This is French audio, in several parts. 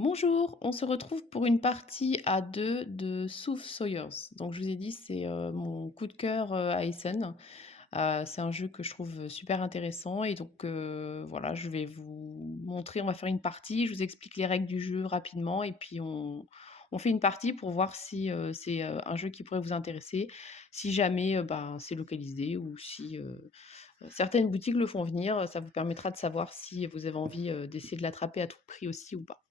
Bonjour, on se retrouve pour une partie à 2 de Sooth Sawyers. Donc je vous ai dit, c'est, mon coup de cœur, à Essen. C'est un jeu que je trouve super intéressant et donc voilà, je vais vous montrer, on va faire une partie, je vous explique les règles du jeu rapidement et puis on fait une partie pour voir si, c'est, un jeu qui pourrait vous intéresser, si jamais, ben, c'est localisé ou si, certaines boutiques le font venir, ça vous permettra de savoir si vous avez envie, d'essayer de l'attraper à tout prix aussi ou pas.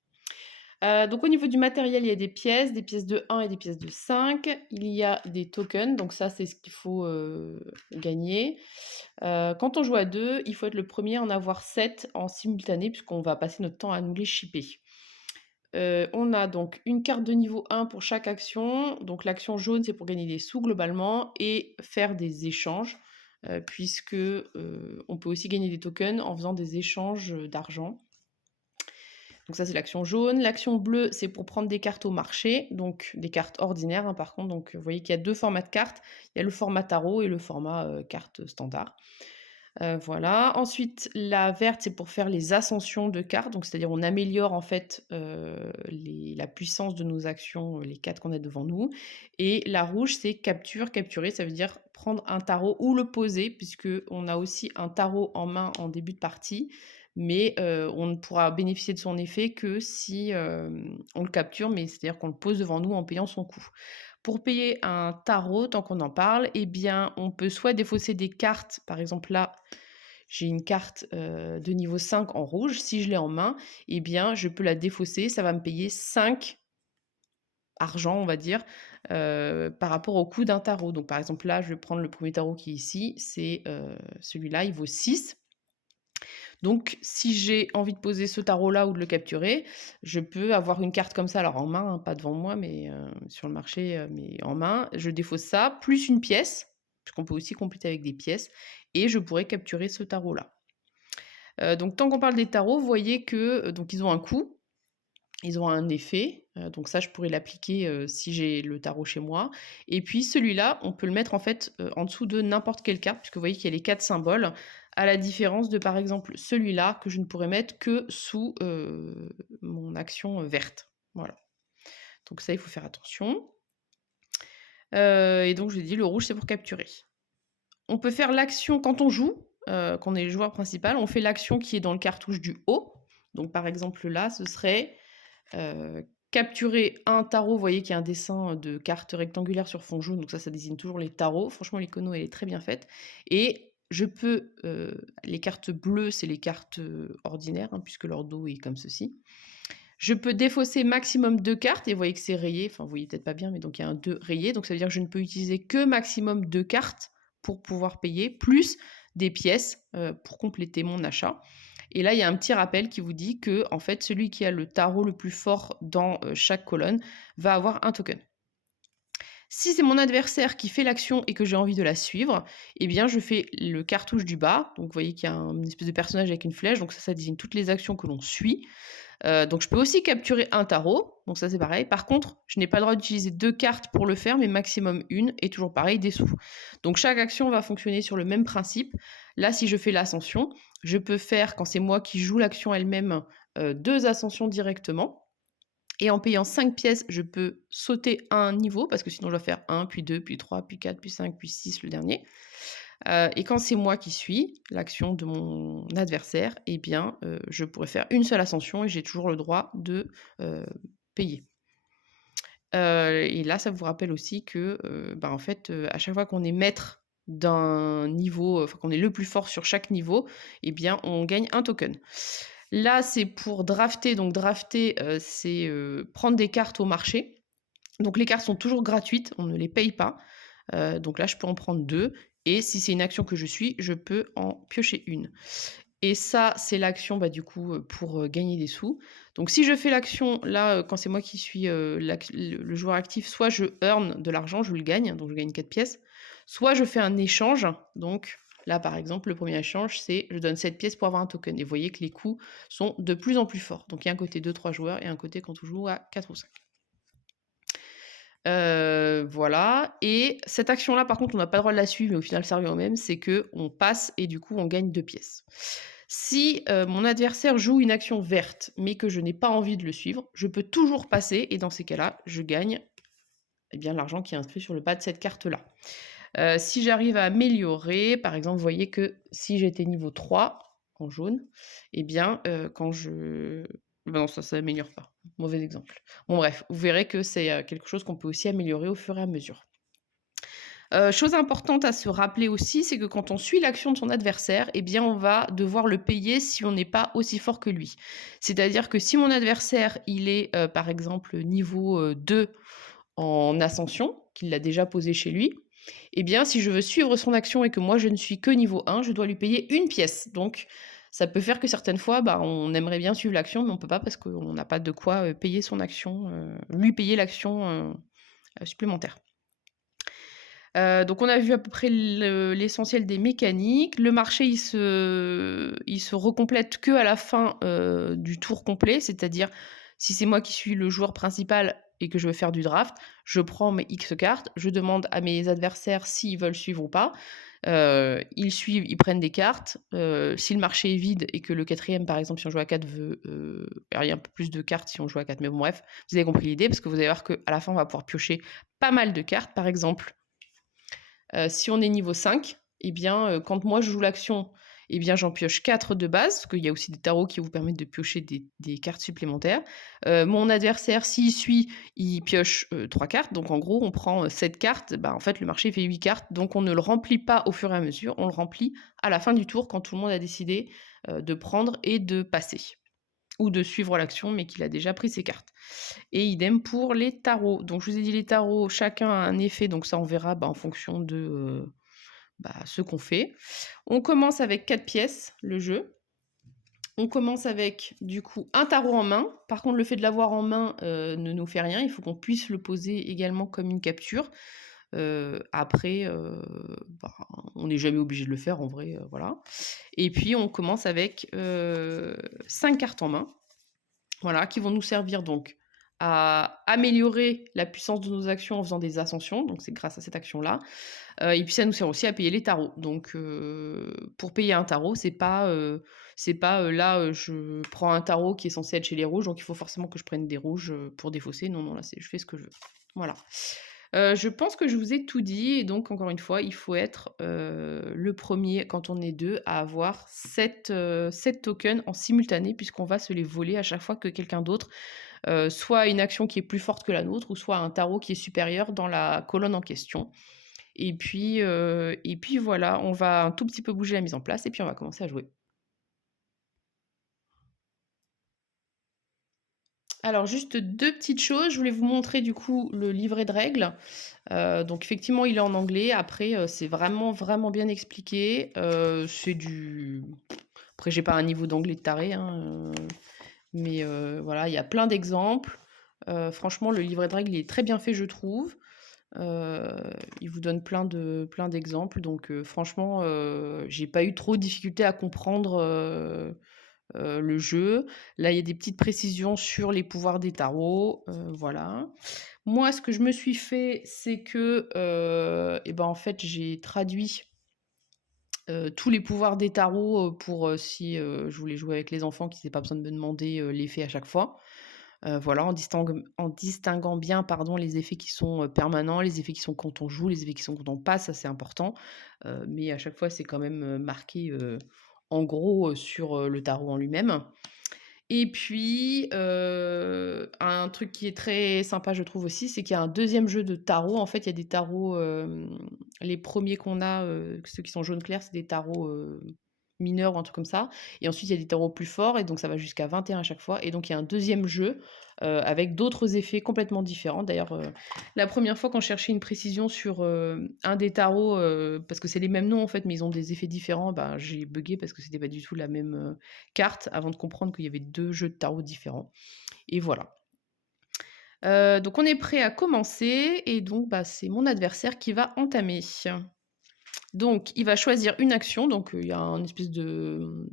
Donc au niveau du matériel, il y a des pièces de 1 et des pièces de 5. Il y a des tokens, donc ça, c'est ce qu'il faut, gagner. Quand on joue à 2, il faut être le premier à en avoir 7 en simultané puisqu'on va passer notre temps à nous les shipper. On a donc une carte de niveau 1 pour chaque action. Donc l'action jaune, c'est pour gagner des sous globalement et faire des échanges, puisque, on peut aussi gagner des tokens en faisant des échanges, d'argent. Donc ça, c'est l'action jaune. L'action bleue, c'est pour prendre des cartes au marché, donc des cartes ordinaires, hein, par contre. Donc vous voyez qu'il y a 2 formats de cartes. Il y a le format tarot et le format, carte standard. Voilà. Ensuite, la verte, c'est pour faire les ascensions de cartes, donc c'est-à-dire on améliore en fait, la puissance de nos actions, les 4 qu'on a devant nous. Et la rouge, c'est capture. Capturer, ça veut dire prendre un tarot ou le poser, puisque on a aussi un tarot en main en début de partie, mais on ne pourra bénéficier de son effet que si, on le capture, mais c'est-à-dire qu'on le pose devant nous en payant son coût. Pour payer un tarot, tant qu'on en parle, eh bien, on peut soit défausser des cartes, par exemple là, j'ai une carte, de niveau 5 en rouge, si je l'ai en main, eh bien, je peux la défausser, ça va me payer 5 argent, on va dire, par rapport au coût d'un tarot. Donc par exemple là, je vais prendre le premier tarot qui est ici, c'est, celui-là, il vaut 6. Donc si j'ai envie de poser ce tarot-là ou de le capturer, je peux avoir une carte comme ça, alors en main, hein, pas devant moi, mais sur le marché, mais en main. Je défausse ça, plus une pièce, puisqu'on peut aussi compléter avec des pièces, et je pourrais capturer ce tarot-là. Donc tant qu'on parle des tarots, vous voyez que, donc ils ont un coût, ils ont un effet, donc ça je pourrais l'appliquer, si j'ai le tarot chez moi et puis celui-là, on peut le mettre en fait, en dessous de n'importe quelle carte puisque vous voyez qu'il y a les 4 symboles, à la différence de, par exemple, celui-là que je ne pourrais mettre que sous, mon action, verte. Voilà. Donc ça, il faut faire attention. Et donc je vous ai dit, le rouge, c'est pour capturer. On peut faire l'action quand on joue, qu'on est le joueur principal, on fait l'action qui est dans le cartouche du haut. Donc par exemple là, ce serait capturer un tarot, vous voyez qu'il y a un dessin de carte rectangulaire sur fond jaune, donc ça désigne toujours les tarots. Franchement, l'icono, elle est très bien faite. Et je peux, les cartes bleues, c'est les cartes ordinaires, hein, puisque leur dos est comme ceci. Je peux défausser maximum 2 cartes, et vous voyez que c'est rayé, enfin vous voyez peut-être pas bien, mais donc il y a un 2 rayé, donc ça veut dire que je ne peux utiliser que maximum 2 cartes pour pouvoir payer, plus des pièces pour compléter mon achat. Et là, il y a un petit rappel qui vous dit que, en fait, celui qui a le tarot le plus fort dans chaque colonne va avoir un token. Si c'est mon adversaire qui fait l'action et que j'ai envie de la suivre, eh bien je fais le cartouche du bas. Donc vous voyez qu'il y a une espèce de personnage avec une flèche, donc ça désigne toutes les actions que l'on suit. Donc je peux aussi capturer un tarot, donc ça c'est pareil. Par contre, je n'ai pas le droit d'utiliser 2 cartes pour le faire, mais maximum une, et toujours pareil, des sous. Donc chaque action va fonctionner sur le même principe. Là, si je fais l'ascension, je peux faire, quand c'est moi qui joue l'action elle-même, 2 ascensions directement. Et en payant 5 pièces, je peux sauter un niveau, parce que sinon je dois faire 1, puis 2, puis 3, puis 4, puis 5, puis 6 le dernier. Et quand c'est moi qui suis l'action de mon adversaire, eh bien, je pourrais faire une seule ascension et j'ai toujours le droit de, payer. Et là, ça vous rappelle aussi que, bah, en fait, à chaque fois qu'on est maître d'un niveau, enfin qu'on est le plus fort sur chaque niveau, eh bien, on gagne un token. Là, c'est pour drafter, donc drafter, c'est, prendre des cartes au marché. Donc les cartes sont toujours gratuites, on ne les paye pas. Donc là, je peux en prendre 2 et si c'est une action que je suis, je peux en piocher une. Et ça, c'est l'action, bah, du coup, pour, gagner des sous. Donc si je fais l'action là, quand c'est moi qui suis, le joueur actif, soit je earn de l'argent, je le gagne, donc je gagne 4 pièces, soit je fais un échange. Donc là, par exemple, le premier échange, c'est je donne 7 pièces pour avoir un token et vous voyez que les coûts sont de plus en plus forts. Donc il y a un côté 2-3 joueurs et un côté quand on joue à 4 ou 5. Voilà, et cette action-là, par contre, on n'a pas le droit de la suivre, mais au final, ça revient au même, c'est qu'on passe et du coup, on gagne 2 pièces. Si, mon adversaire joue une action verte, mais que je n'ai pas envie de le suivre, je peux toujours passer et dans ces cas-là, je gagne, eh bien, l'argent qui est inscrit sur le bas de cette carte-là. Si j'arrive à améliorer, par exemple, vous voyez que si j'étais niveau 3 en jaune, eh bien, quand je bah, non, ça s'améliore pas. Mauvais exemple. Bon bref, vous verrez que c'est, quelque chose qu'on peut aussi améliorer au fur et à mesure. Chose importante à se rappeler aussi, c'est que quand on suit l'action de son adversaire, eh bien, on va devoir le payer si on n'est pas aussi fort que lui. C'est-à-dire que si mon adversaire, il est, par exemple, niveau, 2 en ascension, qu'il l'a déjà posé chez lui, eh bien, si je veux suivre son action et que moi je ne suis que niveau 1, je dois lui payer une pièce. Donc ça peut faire que certaines fois, bah, on aimerait bien suivre l'action, mais on peut pas parce qu'on n'a pas de quoi, payer son action, lui payer l'action, supplémentaire. Donc on a vu à peu près l'essentiel des mécaniques. Le marché, il se recomplète qu'à la fin, du tour complet, c'est-à-dire si c'est moi qui suis le joueur principal et que je veux faire du draft, je prends mes X cartes, je demande à mes adversaires s'ils veulent suivre ou pas. Ils suivent, ils prennent des cartes. Si le marché est vide et que le quatrième, par exemple, si on joue à 4 veut, il y a un peu plus de cartes si on joue à 4, mais bon bref, vous avez compris l'idée parce que vous allez voir qu'à la fin, on va pouvoir piocher pas mal de cartes. Par exemple, si on est niveau 5, eh bien, quand moi je joue l'action, eh bien, j'en pioche 4 de base, parce qu'il y a aussi des tarots qui vous permettent de piocher des cartes supplémentaires. Mon adversaire, s'il suit, il pioche, 3 cartes, donc en gros, on prend, 7 cartes. Bah, en fait, le marché fait 8 cartes, donc on ne le remplit pas au fur et à mesure, on le remplit à la fin du tour quand tout le monde a décidé, de prendre et de passer. Ou de suivre l'action, mais qu'il a déjà pris ses cartes. Et idem pour les tarots. Donc je vous ai dit les tarots, chacun a un effet, donc ça on verra, bah, en fonction de, ce qu'on fait. On commence avec 4 pièces, le jeu. On commence avec, du coup, un tarot en main. Par contre, le fait de l'avoir en main, ne nous fait rien. Il faut qu'on puisse le poser également comme une capture. Après, bah, on n'est jamais obligé de le faire en vrai, voilà. Et puis on commence avec, 5 cartes en main. Voilà, qui vont nous servir donc à améliorer la puissance de nos actions en faisant des ascensions, donc c'est grâce à cette action-là. Et puis ça nous sert aussi à payer les tarots. Donc pour payer un tarot, c'est pas, là, je prends un tarot qui est censé être chez les rouges, donc il faut forcément que je prenne des rouges, pour défausser. Non, non, là, c'est je fais ce que je veux. Voilà. Je pense que je vous ai tout dit et donc encore une fois, il faut être, le premier quand on est 2 à avoir 7 tokens en simultané puisqu'on va se les voler à chaque fois que quelqu'un d'autre, soit a une action qui est plus forte que la nôtre ou soit un tarot qui est supérieur dans la colonne en question. Et puis voilà, on va un tout petit peu bouger la mise en place et puis on va commencer à jouer. Alors juste 2 petites choses, je voulais vous montrer du coup le livret de règles. Donc effectivement, il est en anglais. Après, c'est vraiment, vraiment bien expliqué. C'est du après j'ai pas un niveau d'anglais de taré, hein, mais voilà, il y a plein d'exemples. Franchement, le livret de règles, il est très bien fait, je trouve. Heu, il vous donne plein d'exemples donc franchement, j'ai pas eu trop de difficultés à comprendre, le jeu. Là, il y a des petites précisions sur les pouvoirs des tarots, voilà. Moi, ce que je me suis fait, c'est que, et ben, en fait, j'ai traduit, tous les pouvoirs des tarots, pour, si, je voulais jouer avec les enfants, qu'ils aient pas besoin de me demander, l'effet à chaque fois. Voilà, en distinguant bien, pardon, les effets qui sont, permanents, les effets qui sont quand on joue, les effets qui sont quand on passe, ça c'est important. Mais à chaque fois, c'est quand même, marqué, en gros, sur, le tarot en lui-même. Et puis, un truc qui est très sympa, je trouve aussi, c'est qu'il y a un deuxième jeu de tarot. En fait, il y a des tarots, les premiers qu'on a, ceux qui sont jaune clair, c'est des tarots, mineurs ou un truc comme ça. Et ensuite, il y a des tarots plus forts et donc ça va jusqu'à 21 à chaque fois. Et donc il y a un deuxième jeu, avec d'autres effets complètement différents. D'ailleurs, la première fois quand je cherchais une précision sur, un des tarots, parce que c'est les mêmes noms en fait, mais ils ont des effets différents, ben, j'ai buggé parce que c'était pas du tout la même, carte avant de comprendre qu'il y avait 2 jeux de tarot différents et voilà. Donc on est prêt à commencer et donc bah, c'est mon adversaire qui va entamer. Donc il va choisir une action, donc il y a un espèce de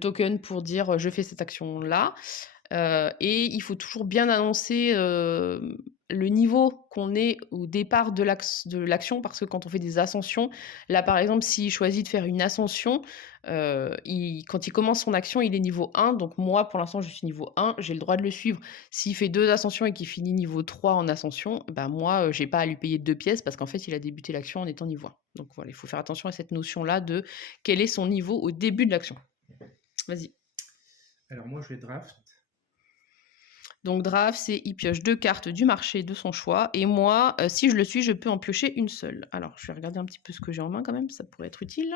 token pour dire, «Je fais cette action-là». Et il faut toujours bien annoncer, le niveau qu'on est au départ de l'action, parce que quand on fait des ascensions, là, par exemple, s'il choisit de faire une ascension, quand il commence son action, il est niveau 1. Donc moi, pour l'instant, je suis niveau 1, j'ai le droit de le suivre. S'il fait 2 ascensions et qu'il finit niveau 3 en ascension, bah, moi, j'ai pas à lui payer 2 pièces parce qu'en fait, il a débuté l'action en étant niveau 1. Donc voilà, il faut faire attention à cette notion-là de quel est son niveau au début de l'action. Vas-y. Alors moi, je vais draft. Donc draft, c'est il pioche 2 cartes du marché de son choix. Et moi, si je le suis, je peux en piocher une seule. Alors, je vais regarder un petit peu ce que j'ai en main quand même, ça pourrait être utile.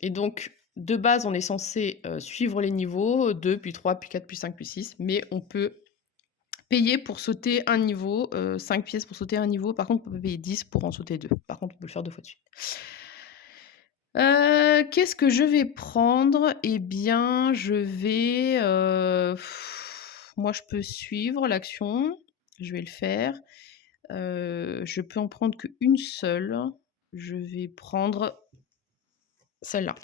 Et donc, de base, on est censé suivre les niveaux, 2, puis 3, puis 4, puis 5, puis 6. Mais on peut payer pour sauter un niveau, 5 pièces pour sauter un niveau. Par contre, on peut payer 10 pour en sauter 2. Par contre, on peut le faire 2 fois de suite. Qu'est-ce que je vais prendre? Eh bien, je vais, moi, je peux suivre l'action. Je vais le faire. Je peux en prendre qu'une seule. Je vais prendre celle-là.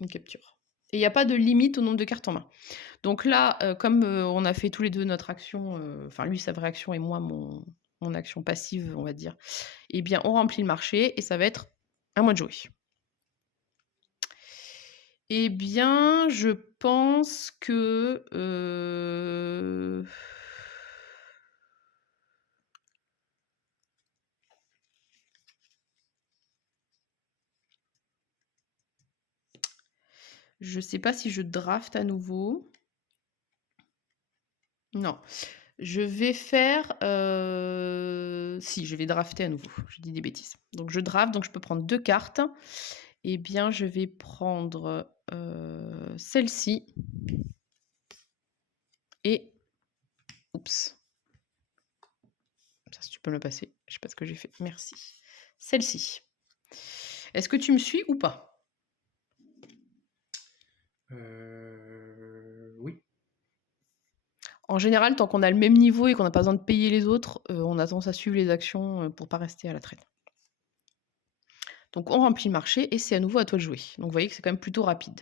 Une capture. Et il y a pas de limite au nombre de cartes en main. Donc là, comme, on a fait tous les 2 notre action, enfin lui sa vraie action et moi mon action passive, on va dire, eh bien, on remplit le marché et ça va être à moi de jouer. Eh bien, je pense que, je sais pas si je draft à nouveau. Non. Je vais faire, si, je vais drafter à nouveau. Je dis des bêtises. Donc je draft, donc je peux prendre 2 cartes. Eh bien, je vais prendre, celle-ci et oups. Ça, si tu peux me le passer. Je sais pas ce que j'ai fait. Merci. Celle-ci. Est-ce que tu me suis ou pas? Oui. En général, tant qu'on a le même niveau et qu'on n'a pas besoin de payer les autres, on a tendance à suivre les actions, pour pas rester à la traîne. Donc on remplit le marché et c'est à nouveau à toi de jouer. Donc vous voyez que c'est quand même plutôt rapide.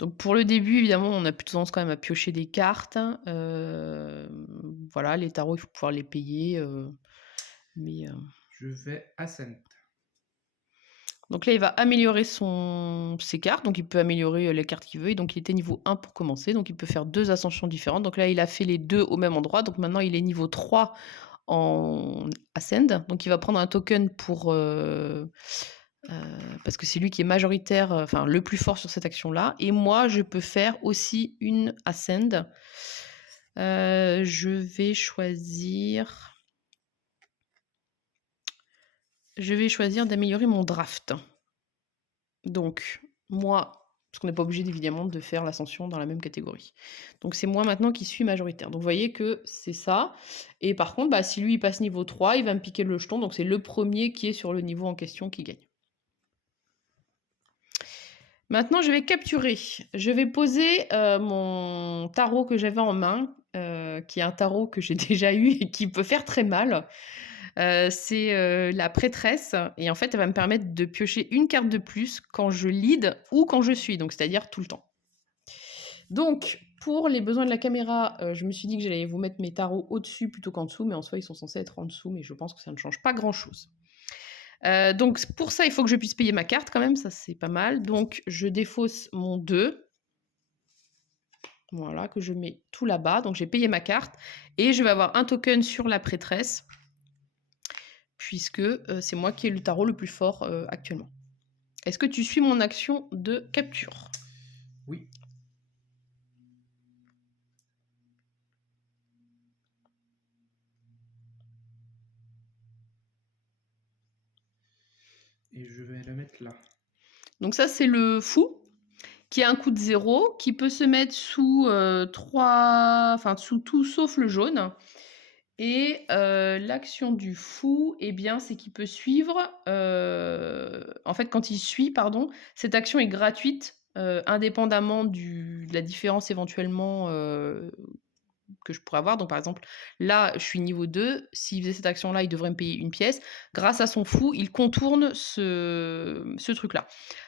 Donc pour le début, évidemment, on a plutôt tendance quand même à piocher des cartes. Voilà, les tarots, il faut pouvoir les payer, mais Je vais Ascent. donc là, il va améliorer ses cartes. Donc il peut améliorer, les cartes qu'il veut et donc il était niveau 1 pour commencer. Donc il peut faire 2 ascensions différentes. Donc là, il a fait les 2 au même endroit. Donc maintenant, il est niveau 3 en Ascend. Donc il va prendre un token pour, parce que c'est lui qui est majoritaire, enfin le plus fort sur cette action-là. Et moi, je peux faire aussi une Ascend. Je vais choisir d'améliorer mon draft. Donc moi, parce qu'on n'est pas obligé évidemment de faire l'ascension dans la même catégorie. Donc c'est moi maintenant qui suis majoritaire. Donc vous voyez que c'est ça. Et par contre, bah, si lui il passe niveau 3, il va me piquer le jeton. Donc c'est le premier qui est sur le niveau en question qui gagne. Maintenant, je vais capturer. Je vais poser mon tarot que j'avais en main, qui est un tarot que j'ai déjà eu et qui peut faire très mal. C'est la prêtresse. Et en fait, elle va me permettre de piocher une carte de plus quand je lead ou quand je suis, donc c'est-à-dire tout le temps. Donc, pour les besoins de la caméra, je me suis dit que j'allais vous mettre mes tarots au-dessus plutôt qu'en dessous, mais en soi, ils sont censés être en dessous, mais je pense que ça ne change pas grand-chose. Donc pour ça, il faut que je puisse payer ma carte quand même, ça c'est pas mal. Donc je défausse mon 2. Voilà, que je mets tout là-bas. Donc j'ai payé ma carte et je vais avoir un token sur la prêtresse puisque c'est moi qui ai le tarot le plus fort actuellement. Est-ce que tu suis mon action de capture? Oui. Et je vais la mettre là. Donc ça, c'est le fou qui a un coût de 0, qui peut se mettre sous sous tout sauf le jaune. Et l'action du fou, eh bien, c'est qu'il peut suivre, en fait, quand il suit, pardon, cette action est gratuite, indépendamment de la différence éventuellement, que je pourrais avoir. Donc par exemple, là, je suis niveau 2. S'il faisait cette action-là, il devrait me payer une pièce. Grâce à son fou, il contourne ce truc-là.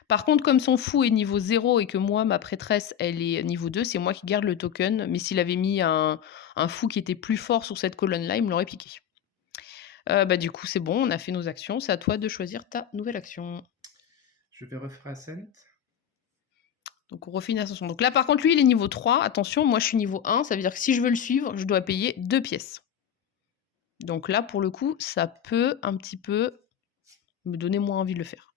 Par contre, comme son fou est niveau 0 et que moi, ma prêtresse, elle est niveau 2, c'est moi qui garde le token. Mais s'il avait mis un fou qui était plus fort sur cette colonne-là, il me l'aurait piqué. Bah, du coup, c'est bon, on a fait nos actions. C'est à toi de choisir ta nouvelle action. Je vais refaire Ascent. Donc on refait une ascension. Donc là, par contre, lui, il est niveau 3. Attention, moi, je suis niveau 1. Ça veut dire que si je veux le suivre, je dois payer 2 pièces. Donc là, pour le coup, ça peut un petit peu me donner moins envie de le faire.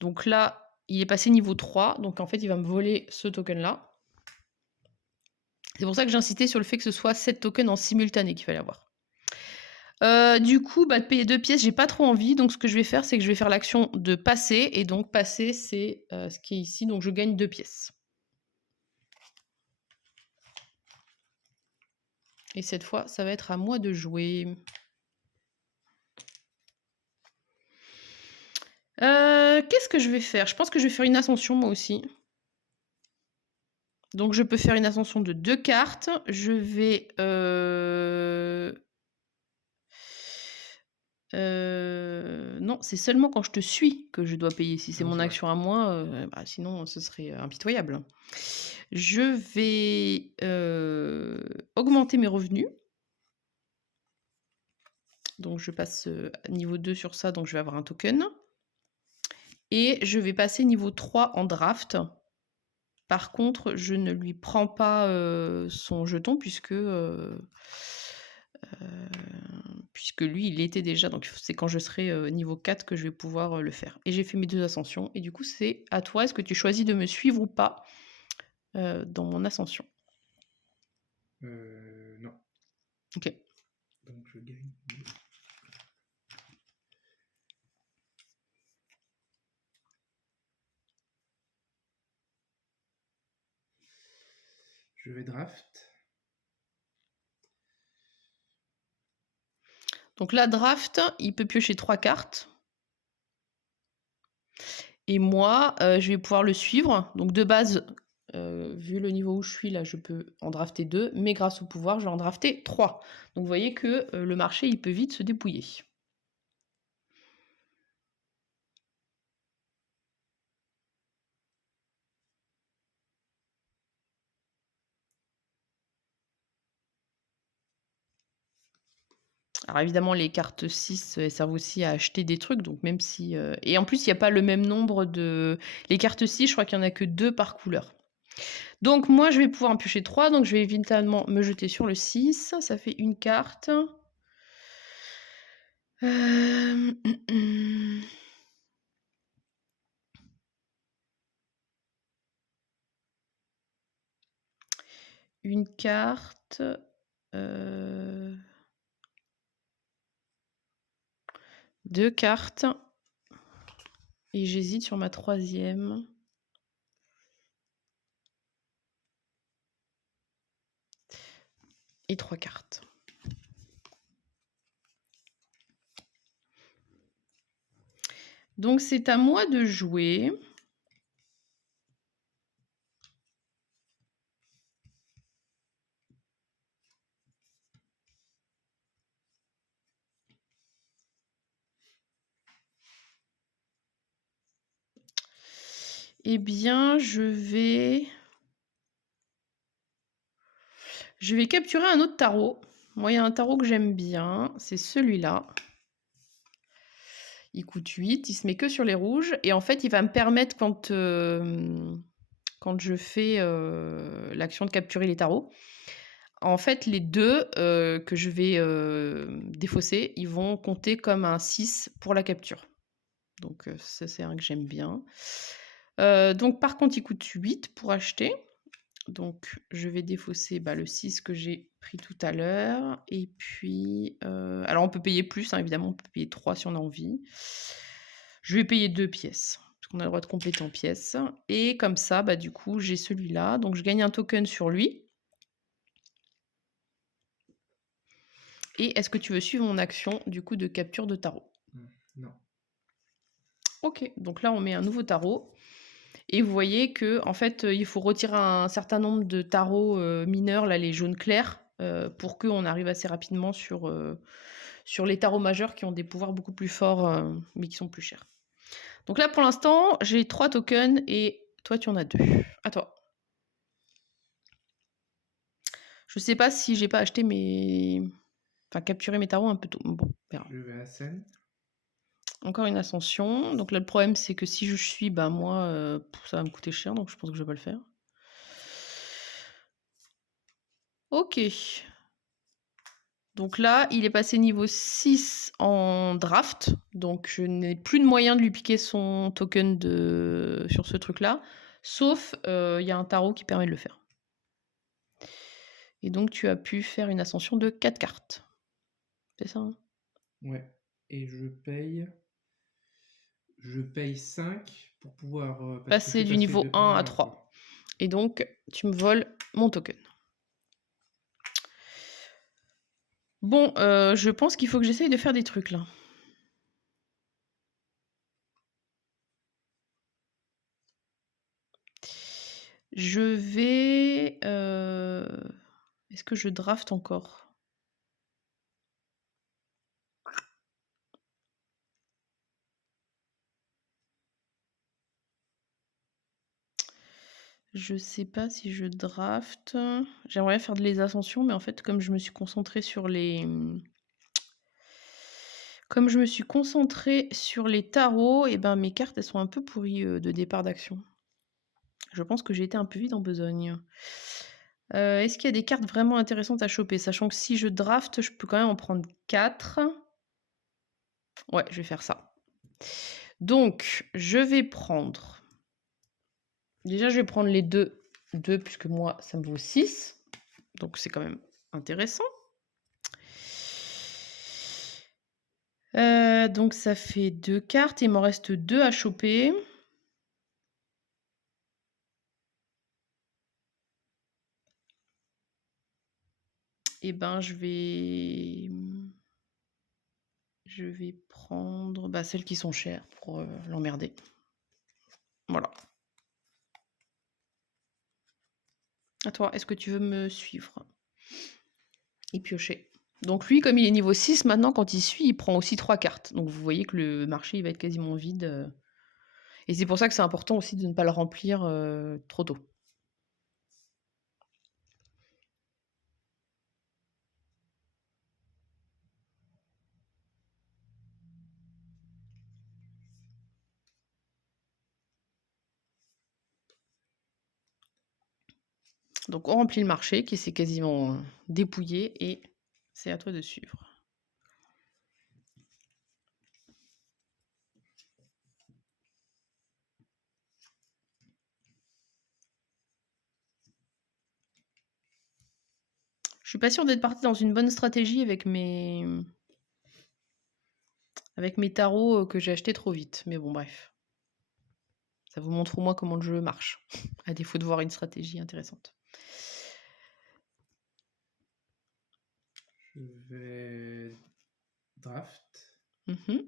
Donc là, il est passé niveau 3. Donc en fait, il va me voler ce token-là. C'est pour ça que j'insistais sur le fait que ce soit 7 tokens en simultané qu'il fallait avoir. Du coup, bah, de payer 2 pièces, j'ai pas trop envie. Donc ce que je vais faire, c'est que je vais faire l'action de passer. Et donc passer, c'est ce qui est ici. Donc je gagne 2 pièces. Et cette fois, ça va être à moi de jouer. Qu'est-ce que je vais faire? Je pense que je vais faire une ascension moi aussi. Donc je peux faire une ascension de 2 cartes. Je vais... non, c'est seulement quand je te suis que je dois payer. Si c'est Ah oui, mon c'est vrai. action à moi, bah, sinon ce serait impitoyable. Je vais augmenter mes revenus. Donc je passe niveau 2 sur ça, donc je vais avoir un token. Et je vais passer niveau 3 en draft. Par contre, je ne lui prends pas son jeton puisque lui, il était déjà. Donc c'est quand je serai niveau 4 que je vais pouvoir le faire. Et j'ai fait mes 2 ascensions. Et du coup, c'est à toi. Est-ce que tu choisis de me suivre ou pas dans mon ascension? Non. Ok. Donc je gagne. Je vais draft. Donc là, draft, il peut piocher 3 cartes. Et moi, je vais pouvoir le suivre. Donc de base, vu le niveau où je suis là, je peux en drafter 2. Mais grâce au pouvoir, je vais en drafter 3. Donc vous voyez que le marché, il peut vite se dépouiller. Alors évidemment, les cartes 6, elles servent aussi à acheter des trucs, donc même si... Et en plus, il n'y a pas le même nombre de... Les cartes 6, je crois qu'il n'y en a que 2 par couleur. Donc moi, je vais pouvoir en piocher 3, donc je vais évidemment me jeter sur le 6. Ça fait une carte. Une carte... 2 cartes. Et j'hésite sur ma 3e. Et 3 cartes. Donc c'est à moi de jouer. Eh bien, je vais capturer un autre tarot. Moi, il y a un tarot que j'aime bien, c'est celui-là. Il coûte 8, il se met que sur les rouges. Et en fait, il va me permettre, quand je fais l'action de capturer les tarots, en fait, les 2 que je vais défausser, ils vont compter comme un 6 pour la capture. Donc ça, c'est un que j'aime bien. Donc par contre, il coûte 8 pour acheter. Donc je vais défausser le 6 que j'ai pris tout à l'heure. Et puis... alors on peut payer plus, hein, évidemment, on peut payer 3 si on a envie. Je vais payer 2 pièces, parce qu'on a le droit de compléter en pièces. Et comme ça, du coup, j'ai celui-là. Donc je gagne un token sur lui. Et est-ce que tu veux suivre mon action, du coup, de capture de tarot? Non. Ok, donc là, on met un nouveau tarot. Et vous voyez que en fait, il faut retirer un certain nombre de tarots, mineurs, là, les jaunes clairs, pour qu'on arrive assez rapidement sur les tarots majeurs qui ont des pouvoirs beaucoup plus forts, mais qui sont plus chers. Donc là, pour l'instant, j'ai 3 tokens et toi, tu en as 2. À toi. Je sais pas si j'ai pas acheté mes enfin capturé mes tarots un peu tôt. Bon, on verra. Je vais à scène. Encore une ascension. Donc là, le problème, c'est que si je suis, bah moi, ça va me coûter cher, donc je pense que je vais pas le faire. OK. Donc là, il est passé niveau 6 en draft, donc je n'ai plus de moyen de lui piquer son token sur ce truc-là, sauf, il y a un tarot qui permet de le faire. Et donc tu as pu faire une ascension de 4 cartes. C'est ça, hein? Ouais. Et je paye 5 pour pouvoir, parce que je Passer suis du passé niveau de 1 1 à à 3. 3. Et donc tu me voles mon token. Bon, je pense qu'il faut que j'essaye de faire des trucs là. Je vais, est-ce que je draft encore? Je sais pas si je draft. J'aimerais faire les ascensions, mais en fait, comme je me suis concentrée sur les tarots, et ben mes cartes, elles sont un peu pourries, de départ d'action. Je pense que j'ai été un peu vite en besogne. Est-ce qu'il y a des cartes vraiment intéressantes à choper? Sachant que si je draft, je peux quand même en prendre 4. Ouais, je vais faire ça. Donc, je vais prendre déjà, je vais prendre les 2 puisque moi, ça me vaut 6. Donc c'est quand même intéressant. Donc ça fait 2 cartes, il m'en reste 2 à choper. Et ben, je vais prendre, bah, celles qui sont chères pour, l'emmerder. Voilà. À toi, est-ce que tu veux me suivre? Et piocher. Donc lui, comme il est niveau 6 maintenant, quand il suit, il prend aussi 3 cartes. Donc vous voyez que le marché, il va être quasiment vide, et c'est pour ça que c'est important aussi de ne pas le remplir, trop tôt. Donc on remplit le marché qui s'est quasiment, dépouillé et c'est à toi de suivre. Je suis pas sûre d'être partie dans une bonne stratégie avec mes tarots, que j'ai achetés trop vite. Mais bon, bref. Ça vous montre au moins comment le jeu marche, à défaut de voir une stratégie intéressante. Je vais draft. Mmh.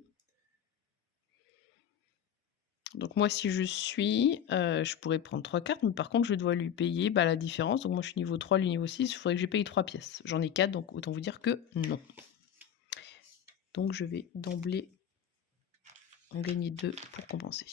Donc moi, si je suis, je pourrais prendre 3 cartes, mais par contre, je dois lui payer, bah, la différence. Donc moi, je suis niveau 3, lui niveau 6, il faudrait que je paye 3 pièces. J'en ai 4, donc autant vous dire que non. Donc je vais d'emblée en gagner 2 pour compenser.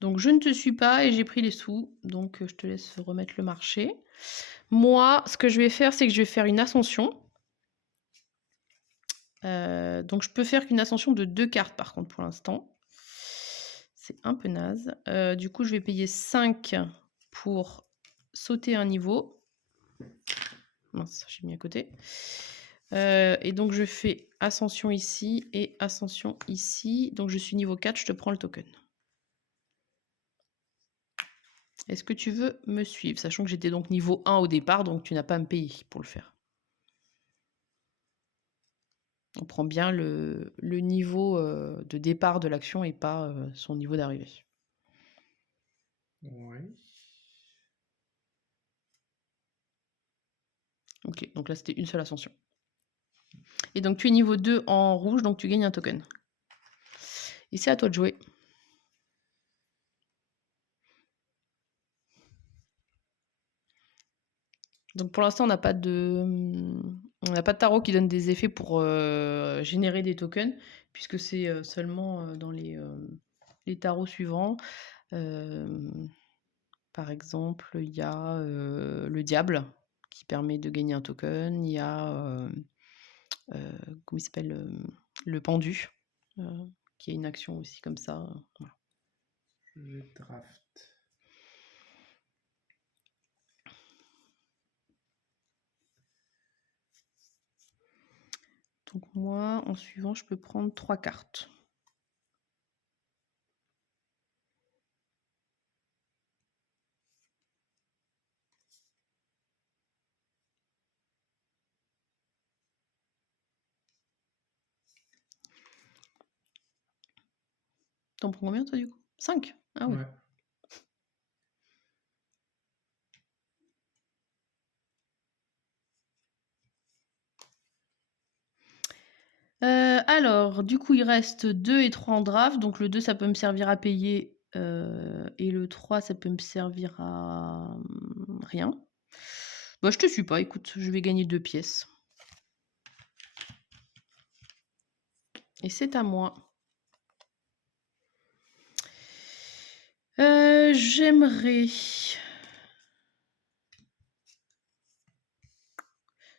Donc je ne te suis pas et j'ai pris les sous, donc je te laisse remettre le marché. Moi, ce que je vais faire, c'est que je vais faire une ascension. Donc je peux faire qu'une ascension de 2 cartes par contre pour l'instant. C'est un peu naze. Du coup, je vais payer 5 pour sauter un niveau. Mince, j'ai mis à côté. Et donc je fais ascension ici et ascension ici. Donc je suis niveau 4, je te prends le token. Est-ce que tu veux me suivre? Sachant que j'étais donc niveau 1 au départ, donc tu n'as pas à me payer pour le faire. On prend bien le niveau, de départ de l'action et pas, son niveau d'arrivée. Ouais. OK, donc là, c'était une seule ascension. Et donc tu es niveau 2 en rouge, donc tu gagnes un token. Et c'est à toi de jouer. Donc pour l'instant, on n'a pas de tarot qui donne des effets pour, générer des tokens, puisque c'est, seulement, dans les tarots suivants. Par exemple, il y a, le diable qui permet de gagner un token. Il y a, comment il s'appelle? Le pendu, heu, qui a une action aussi comme ça, voilà. Je draft. Donc moi, en suivant, je peux prendre 3 cartes. Tu prends combien toi du coup? 5? Ah oui. Ouais. Alors, du coup, il reste 2 et 3 en draft. Donc le 2, ça peut me servir à payer, et le 3, ça peut me servir à, rien. Bah, je te suis pas, écoute, je vais gagner 2 pièces. Et c'est à moi. J'aimerais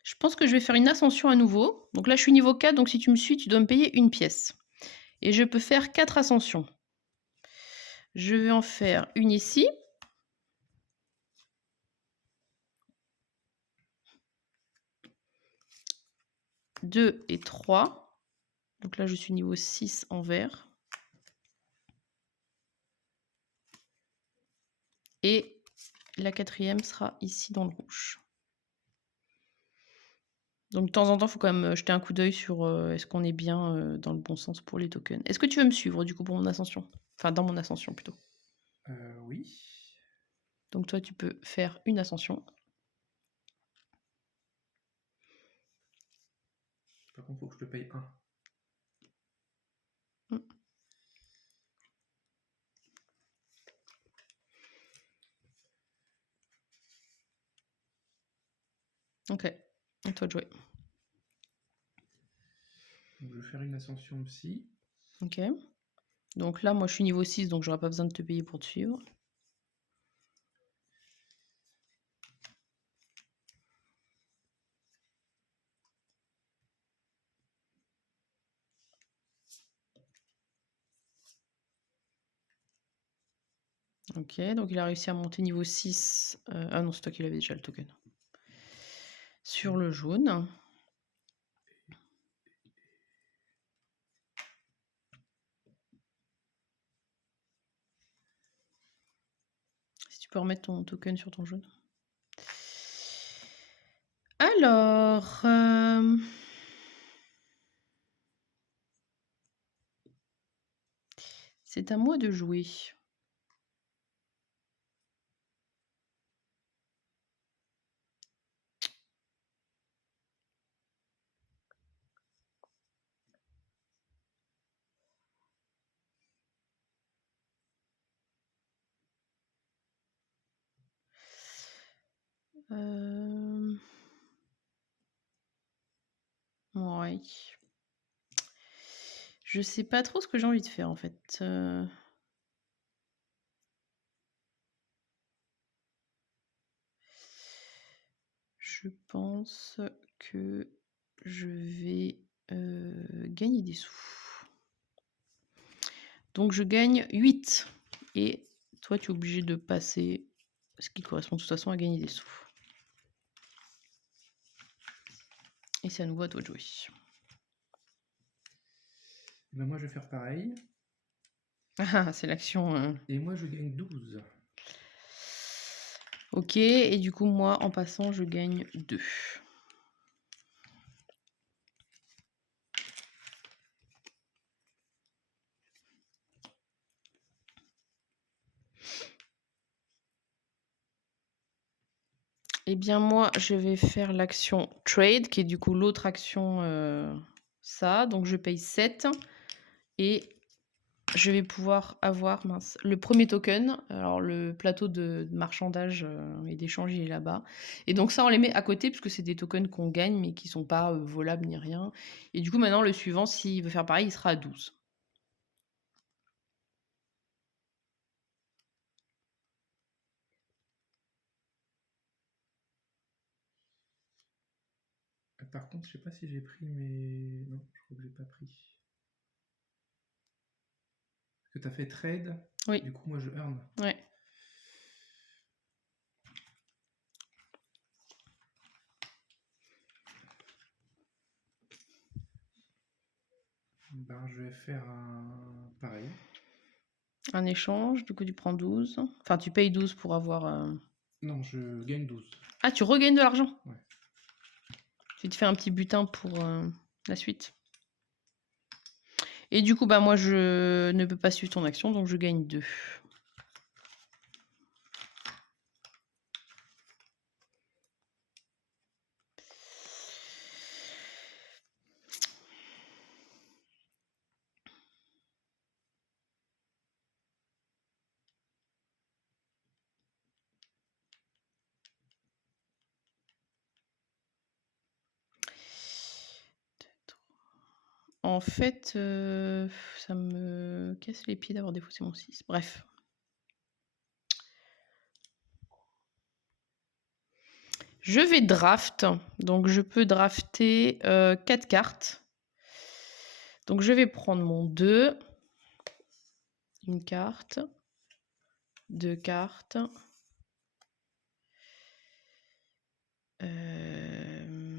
je pense que je vais faire une ascension à nouveau. Donc là, je suis niveau 4, donc si tu me suis, tu dois me payer 1 pièce. Et je peux faire 4 ascensions. Je vais en faire une ici. 2 et 3. Donc là, je suis niveau 6 en vert. Et la 4e sera ici dans le rouge. Donc de temps en temps, il faut quand même jeter un coup d'œil sur est-ce qu'on est bien dans le bon sens pour les tokens. Est-ce que tu veux me suivre du coup pour mon ascension? Enfin, dans mon ascension plutôt. Oui. Donc toi, tu peux faire une ascension. Par contre, il faut que je te paye 1. Mm. Ok, à toi de jouer. Donc, je vais faire une ascension aussi. Ok. Donc là, moi, je suis niveau 6, donc j'aurai pas besoin de te payer pour te suivre. Ok, donc il a réussi à monter niveau 6. Ah non, c'est toi qui l'avais déjà le token. Sur le jaune. Si tu peux remettre ton token sur ton jaune. Alors, c'est à moi de jouer. Ouais. Je sais pas trop ce que j'ai envie de faire en fait. Je pense que je vais gagner des sous. Donc je gagne 8. Et toi, tu es obligé de passer ce qui correspond de toute façon à gagner des sous. Et c'est à nouveau à toi de jouer. Ben moi, je vais faire pareil. Ah, c'est l'action. Et moi, je gagne 12. OK et du coup, moi, en passant, je gagne 2. Eh bien, moi, je vais faire l'action trade, qui est du coup l'autre action, ça. Donc je paye 7 et je vais pouvoir avoir, mince, le premier token. Alors le plateau de marchandage, et d'échange, il est là-bas et donc ça, on les met à côté puisque c'est des tokens qu'on gagne mais qui sont pas, volables ni rien et du coup, maintenant, le suivant, s'il veut faire pareil, il sera à 12. Par contre, je sais pas si j'ai pris mes... Non, je crois que j'ai pas pris. Parce que tu as fait trade, Oui, du coup, moi, je earn. ouais. Ben, je vais faire un... pareil. Un échange, du coup, tu prends 12. Enfin, tu payes 12 pour avoir, Non, je gagne 12. Ah, tu regagnes de l'argent? Ouais. Tu te fais un petit butin pour, la suite. Et du coup, bah, moi, je ne peux pas suivre ton action, donc je gagne 2. En fait, ça me casse les pieds d'avoir défaussé mon 6. Bref. Je vais draft, donc je peux drafter, 4 cartes. Donc je vais prendre mon 2, une carte, 2 cartes. Hem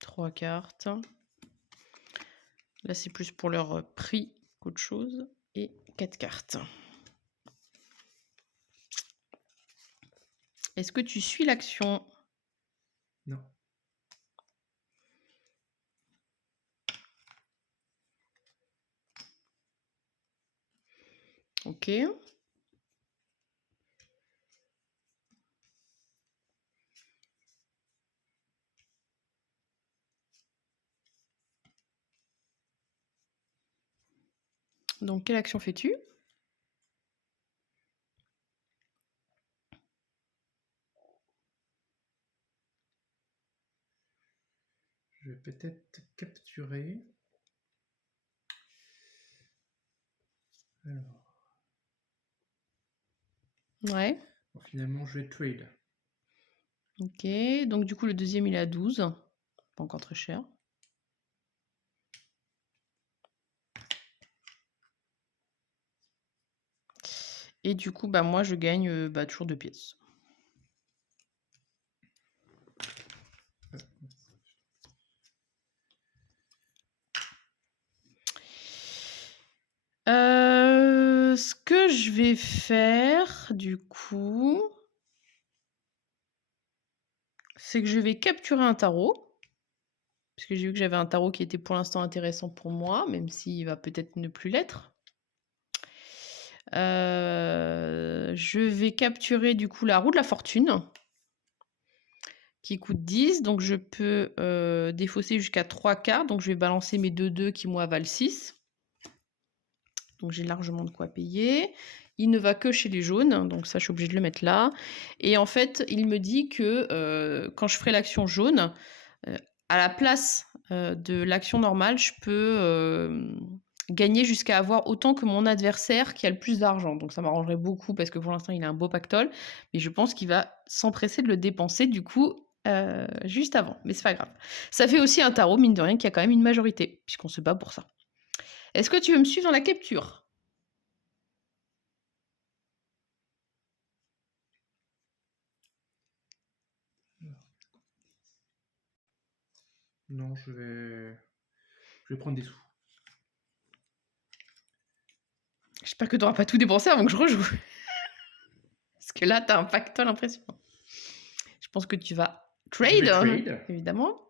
3 cartes. Là, c'est plus pour leur, prix qu'autre chose et 4 cartes. Est-ce que tu suis l'action? Non. OK. Donc quelle action fais-tu? Je vais peut-être capturer. Alors, Ouais. bon, finalement, je vais trade. OK, donc du coup, le deuxième il est à 12. Pas encore très cher. Et du coup, bah, moi, je gagne, bah, toujours 2 pièces. Ce que je vais faire, du coup, c'est que je vais capturer un tarot. Parce que j'ai vu que j'avais un tarot qui était pour l'instant intéressant pour moi, même s'il va peut-être ne plus l'être. Je vais capturer, du coup, la roue de la fortune qui coûte 10, donc je peux, défausser jusqu'à 3 cartes, donc je vais balancer mes 2 qui, moi, valent 6. Donc j'ai largement de quoi payer. Il ne va que chez les jaunes, donc ça, je suis obligée de le mettre là et en fait, il me dit que, quand je ferai l'action jaune, heu, à la place, de l'action normale, je peux, gagner jusqu'à avoir autant que mon adversaire qui a le plus d'argent. Donc ça m'arrangerait beaucoup parce que pour l'instant, il a un beau pactole, mais je pense qu'il va s'empresser de le dépenser du coup, juste avant, mais c'est pas grave. Ça fait aussi un tarot, mine de rien, qui a quand même une majorité, puisqu'on se bat pour ça. Est-ce que tu veux me suivre dans la capture? Non, je vais prendre des sous. J'espère que tu n'auras pas tout dépensé avant que je rejoue. Parce que là, tu as un pactole impressionnant. Je pense que tu vas Je vais trade, trade. évidemment.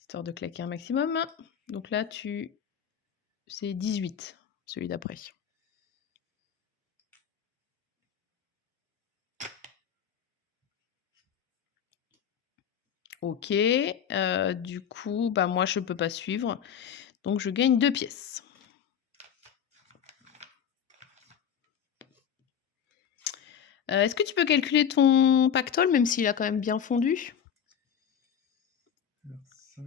Histoire de claquer un maximum. Donc là, c'est 18, celui d'après. Ok. Du coup, bah moi, je peux pas suivre. Donc, je gagne 2 pièces. Est-ce que tu peux calculer ton pactole, même s'il a quand même bien fondu? Alors, 5,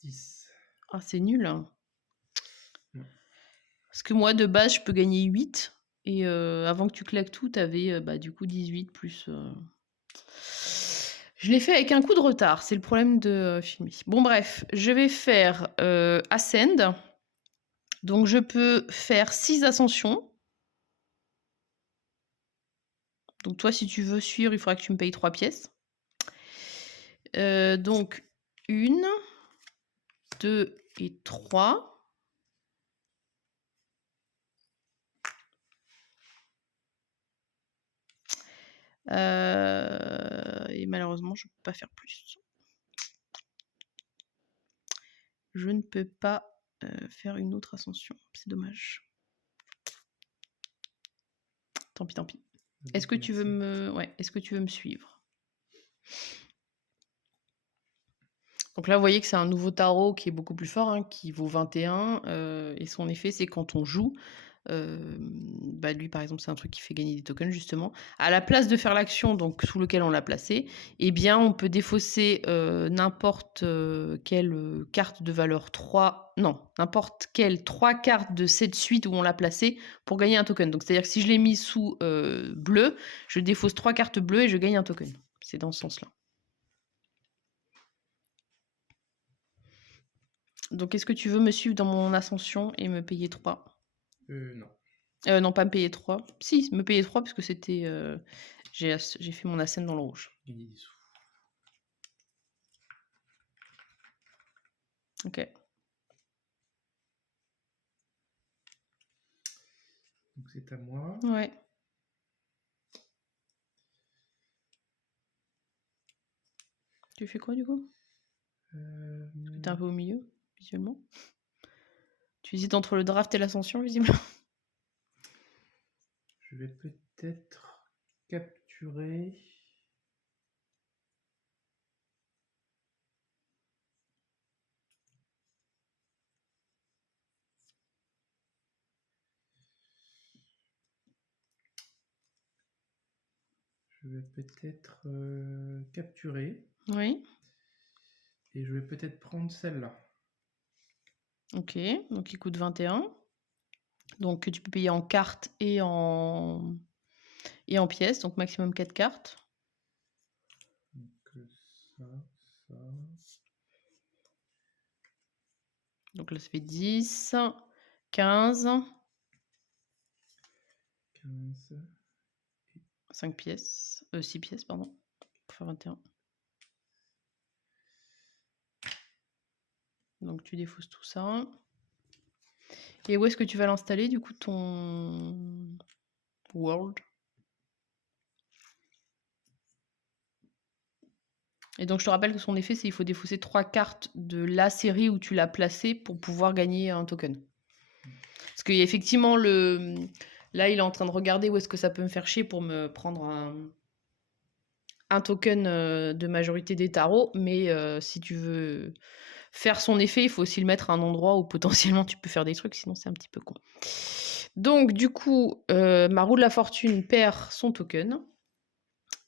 10. Ah, c'est nul. Ouais. Parce que moi, de base, je peux gagner 8. Et avant que tu claques tout, tu avais du coup 18 plus... Je l'ai fait avec un coup de retard. C'est le problème de Filmy. Bon, bref. Je vais faire Ascend. Donc, je peux faire 6 ascensions. Donc, toi, si tu veux suivre, il faudra que tu me payes 3 pièces. Donc, 1, 2 et 3. Et malheureusement, je ne peux pas faire plus. Je ne peux pas faire une autre ascension. C'est dommage. Tant pis, tant pis. Est-ce que tu veux Est-ce que tu veux me suivre? Donc là, vous voyez que c'est un nouveau tarot qui est beaucoup plus fort, hein, qui vaut 21. Et son effet, c'est quand on joue. Lui, par exemple, c'est un truc qui fait gagner des tokens, justement. À la place de faire l'action, donc sous lequel on l'a placé, eh bien, on peut défausser n'importe quelle carte de valeur 3. Non, n'importe quelle 3 cartes de cette suite où on l'a placé pour gagner un token. Donc, c'est-à-dire que si je l'ai mis sous bleu, je défausse 3 cartes bleues et je gagne un token. C'est dans ce sens-là. Donc, est-ce que tu veux me suivre dans mon ascension et me payer 3? Non. Non, pas me payer 3. Si, me payer 3 parce que c'était... j'ai fait mon ascend dans le rouge. Gagner des sous. Ok. Donc c'est à moi. Ouais. Tu fais quoi du coup? Parce que t'es un peu au milieu, visuellement. Tu hésites entre le draft et l'ascension, visiblement. Je vais peut-être capturer. Je vais peut-être capturer. Oui. Et je vais peut-être prendre celle-là. Ok, donc il coûte 21. Donc tu peux payer en cartes et en pièces, donc maximum 4 cartes. Donc ça. Donc là ça fait 10, 15. 15. 5 pièces. 6 pièces, pardon. Pour faire 21. Donc tu défausses tout ça. Et où est-ce que tu vas l'installer, du coup, ton world? Et donc je te rappelle que son effet, c'est qu'il faut défausser 3 cartes de la série où tu l'as placée pour pouvoir gagner un token. Parce qu'effectivement, là, il est en train de regarder où est-ce que ça peut me faire chier pour me prendre un token de majorité des tarots. Mais si tu veux faire son effet, il faut aussi le mettre à un endroit où potentiellement tu peux faire des trucs, sinon c'est un petit peu con. Donc du coup, ma roue de la fortune perd son token.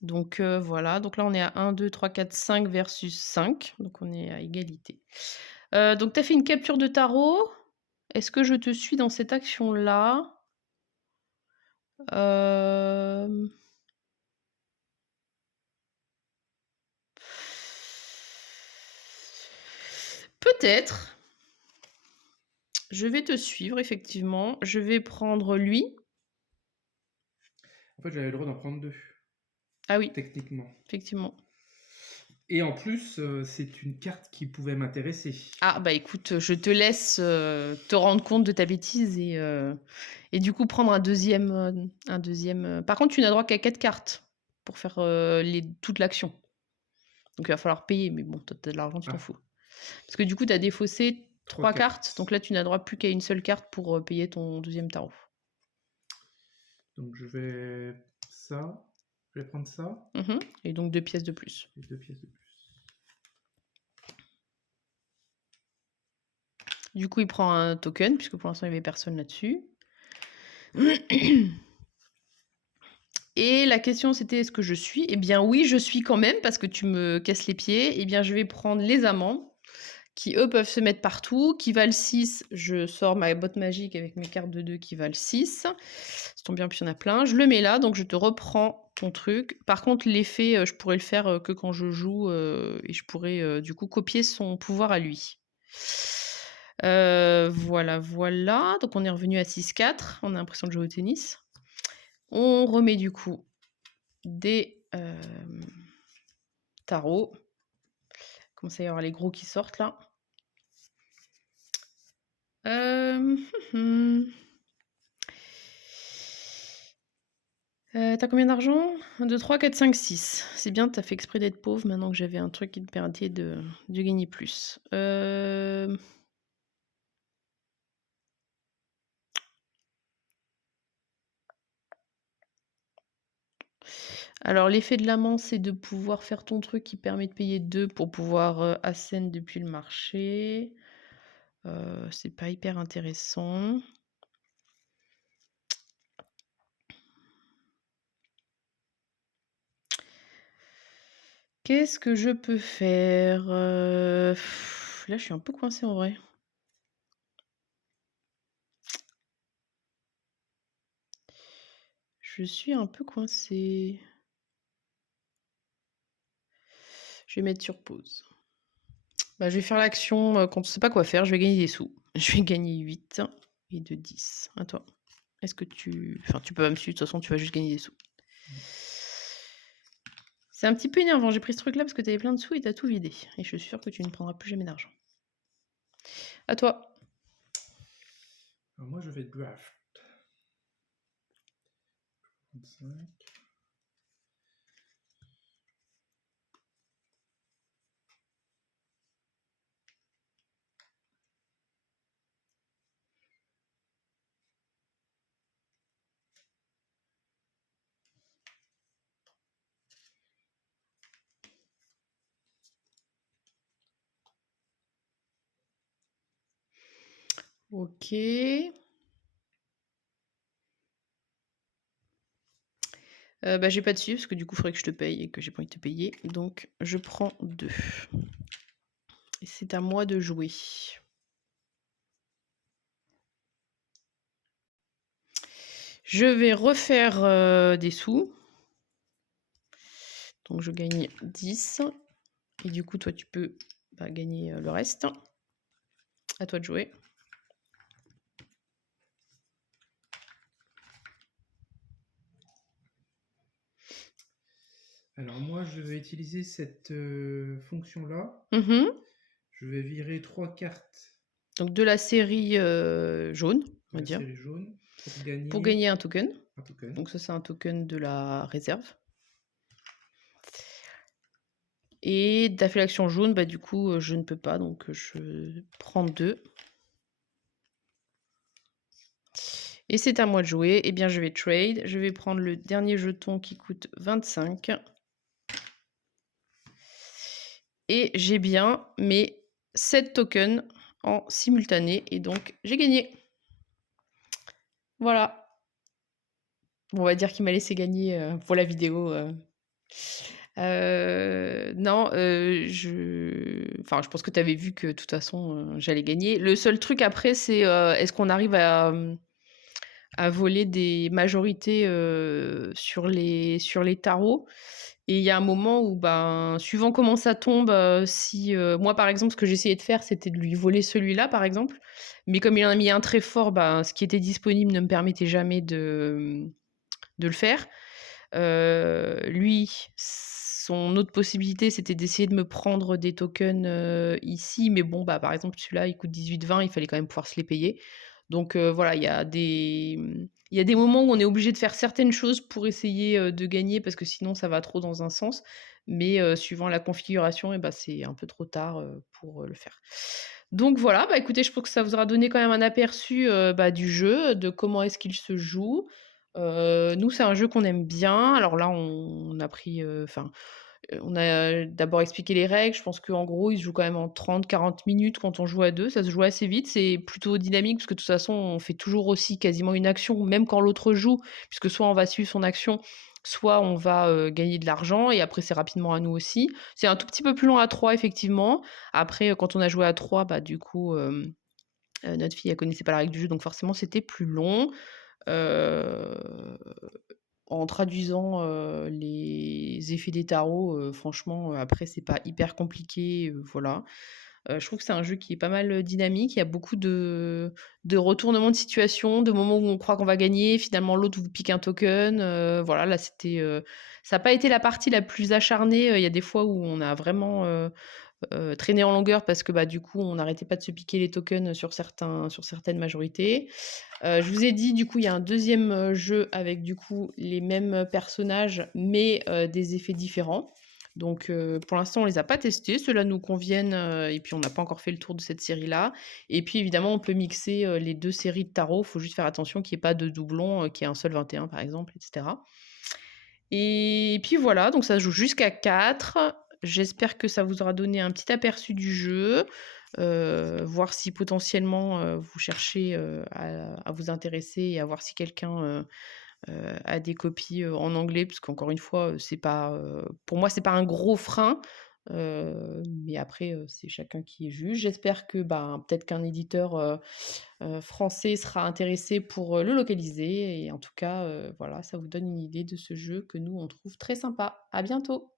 Donc voilà, donc là on est à 1, 2, 3, 4, 5 versus 5. Donc on est à égalité. Donc tu as fait une capture de tarot. Est-ce que je te suis dans cette action-là? Peut-être. Je vais te suivre, effectivement. Je vais prendre lui. En fait, j'avais le droit d'en prendre 2. Ah oui, Techniquement. effectivement. Et en plus, c'est une carte qui pouvait m'intéresser. Ah bah écoute, je te laisse, te rendre compte de ta bêtise et du coup prendre un 2e. Par contre, tu n'as droit qu'à 4 cartes pour faire, toute l'action. Donc il va falloir payer, mais bon, toi tu de l'argent, tu t'en Ah, fous. Parce que du coup, tu as défaussé 3 3 cartes, donc cartes. là tu n'as droit plus qu'à une seule carte pour, payer ton 2e tarot. Donc je vais prendre ça Mmh et donc 2 pièces de plus. et 2 pièces de plus. Du coup, il prend un token puisque pour l'instant il y avait personne là-dessus. Et la question c'était: «Est-ce que je suis?» Eh bien oui, je suis quand même parce que tu me casses les pieds. Eh bien, je vais prendre les amants qui, eux, peuvent se mettre partout, qui valent 6. Je sors ma botte magique avec mes cartes de 2 qui valent 6. Ça tombe bien, puis il y en a plein. Je le mets là, donc je te reprends ton truc. Par contre, l'effet, je pourrais le faire, que quand je joue, et je pourrais, du coup, copier son pouvoir à lui. Voilà, voilà. Donc on est revenu à 6-4. On a l'impression de jouer au tennis. On remet du coup des, tarots. Commence à y avoir les gros qui sortent là. Mmh Tu combien d'argent? 1, 2, 3, 4, 5, 6. C'est bien, tu as fait exprès d'être pauvre maintenant que j'avais un truc qui te permettait de gagner plus. Alors l'effet de l'amant, c'est de pouvoir faire ton truc qui permet de payer 2 pour pouvoir, ascend depuis le marché. C'est pas hyper intéressant. Qu'est-ce que je peux faire? Là, je suis un peu coincée en vrai. Je suis un peu coincée. Je vais mettre sur pause. Bah, je vais faire l'action, quand on sait pas quoi faire, je vais gagner des sous. Je vais gagner 8 et 2, 10. À toi. Est-ce que tu peux pas me suivre, de toute façon, tu vas juste gagner des sous. C'est un petit peu énervant, j'ai pris ce truc-là parce que tu avais plein de sous et tu as tout vidé et je suis sûre que tu ne prendras plus jamais d'argent. À toi. Alors moi, je vais draft. 35. OK. Bah, j'ai pas de suivre parce que du coup, il faudrait que je te paye et que j'ai pas envie de te payer. Donc je prends 2 et c'est à moi de jouer. Je vais refaire, des sous. Donc je gagne 10 et du coup, toi, tu peux, bah, gagner, le reste. À toi de jouer. Alors moi, je vais utiliser cette fonction-là. Mmh Je vais virer 3 cartes Donc de la série, jaune, on de va la dire, série jaune pour gagner un token. un token. Donc ça, c'est un token de la réserve. Et tu as fait l'action jaune, bah, du coup, je ne peux pas, donc je prends 2. Et c'est à moi de jouer. Eh bien, je vais trade. Je vais prendre le dernier jeton qui coûte 25. Et j'ai bien mes 7 tokens en simultané et donc j'ai gagné. Voilà. Bon, on va dire qu'il m'a laissé gagner, pour la vidéo, non, je pense que tu avais vu que de toute façon, j'allais gagner. Le seul truc après, c'est, est-ce qu'on arrive à voler des majorités, sur les tarots? Et il y a un moment où, ben, suivant comment ça tombe, si, moi, par exemple, ce que j'essayais de faire, c'était de lui voler celui-là, par exemple. Mais comme il en a mis un très fort, ben, ce qui était disponible ne me permettait jamais de le faire. Lui, son autre possibilité, c'était d'essayer de me prendre des tokens, ici, mais bon, bah, par exemple, celui-là, il coûte 18-20, il fallait quand même pouvoir se les payer. Donc voilà, il y a des moments où on est obligé de faire certaines choses pour essayer, de gagner parce que sinon ça va trop dans un sens, mais suivant la configuration et bah, c'est un peu trop tard, pour, le faire. Donc voilà, bah, écoutez, je pense que ça vous aura donné quand même un aperçu, bah, du jeu, de comment est-ce qu'il se joue. Nous, c'est un jeu qu'on aime bien. Alors là, on a pris, on a d'abord expliqué les règles. Je pense qu'en gros, il se joue quand même en 30-40 minutes quand on joue à 2. Ça se joue assez vite. C'est plutôt dynamique parce que de toute façon, on fait toujours aussi quasiment une action, même quand l'autre joue, puisque soit on va suivre son action, soit on va, gagner de l'argent et après c'est rapidement à nous aussi. C'est un tout petit peu plus long à 3 effectivement. Après, quand on a joué à 3, bah, du coup, notre fille, elle connaissait pas la règle du jeu, donc forcément c'était plus long. Heu, En traduisant, les effets des tarots, franchement, après c'est pas hyper compliqué, voilà. Je trouve que c'est un jeu qui est pas mal, dynamique. Il y a beaucoup de retournements de situation, de moments où on croit qu'on va gagner, finalement l'autre vous pique un token, voilà, là c'était, ça a pas été la partie la plus acharnée, il y a des fois où on a vraiment, traîné en longueur parce que, bah, du coup, on n'arrêtait pas de se piquer les tokens, sur certaines majorités. Je vous ai dit, du coup, il y a un deuxième jeu avec, du coup, les mêmes personnages, mais des effets différents. Donc, pour l'instant, on les a pas testés. Ceux-là nous conviennent, et puis on n'a pas encore fait le tour de cette série-là. Et puis, évidemment, on peut mixer, les 2 séries de tarot. Il faut juste faire attention qu'il y ait pas de doublons, qu'il y ait un seul 21, par exemple, et cetera. Et puis voilà, donc ça se joue jusqu'à 4. J'espère que ça vous aura donné un petit aperçu du jeu, voir si potentiellement, vous cherchez, à vous intéresser et à voir si quelqu'un, a des copies, en anglais. Parce qu'encore une fois, c'est pas, pour moi, c'est pas un gros frein, mais après, c'est chacun qui est juge. J'espère que, ben, peut-être qu'un éditeur, français sera intéressé pour, le localiser et en tout cas, voilà, ça vous donne une idée de ce jeu que nous, on trouve très sympa. À bientôt.